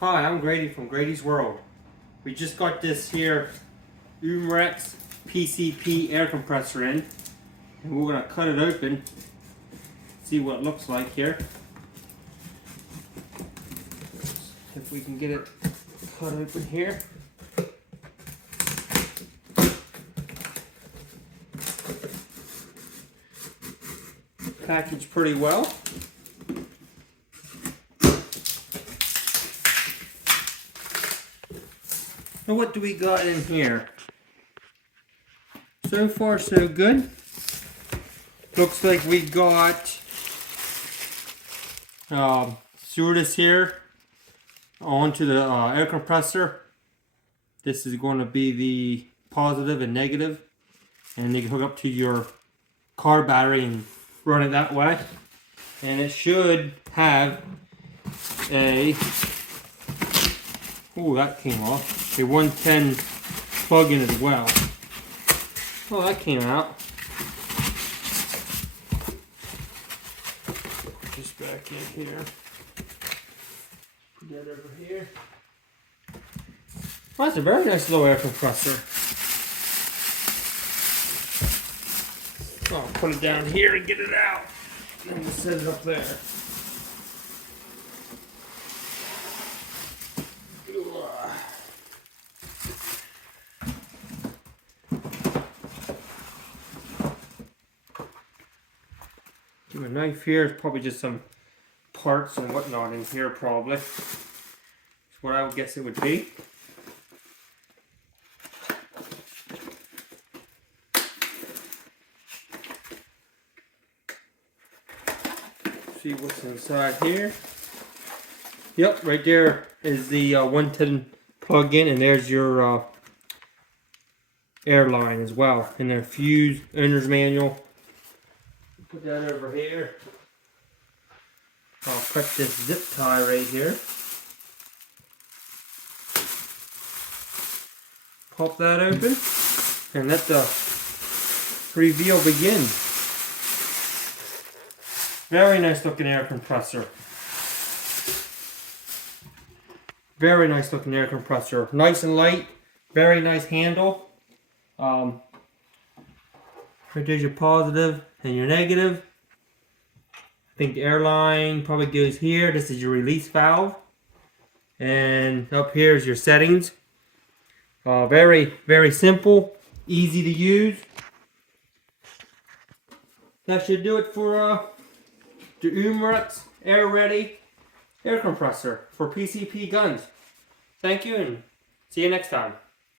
Hi, I'm Grady from Grady's World. We just got this here Umarex PCP air compressor in, and we're going to cut it open, see what it looks like here. If we can get it cut open here. Packaged pretty well. Now what do we got in here? So far so good. Looks like we got this here onto the air compressor. This is going to be the positive and negative, and you can hook up to your car battery and run it that way. And it should have a, oh, that came off, a 110 plug-in as well. Oh, that came out. Just back in here. Put that over here. Oh, that's a very nice little air compressor. Oh, I'll put it down here and get it out. And we'll set it up there. Give a knife here. It's probably just some parts and whatnot in here, probably. That's what I would guess it would be. See what's inside here. Yep, right there is the 110 plug-in, and there's your air line as well, and then fuse, owner's manual. Put that over here. I'll cut this zip tie right here. Pop that open, and let the reveal begin. Very nice looking air compressor. Very nice looking air compressor. Nice and light. Very nice handle. Right there's your positive and your negative. I think the air line probably goes here. This is your release valve. And up here is your settings. Very simple. Easy to use. That should do it for the Umarex Air Ready air compressor for PCP guns. Thank you and see you next time.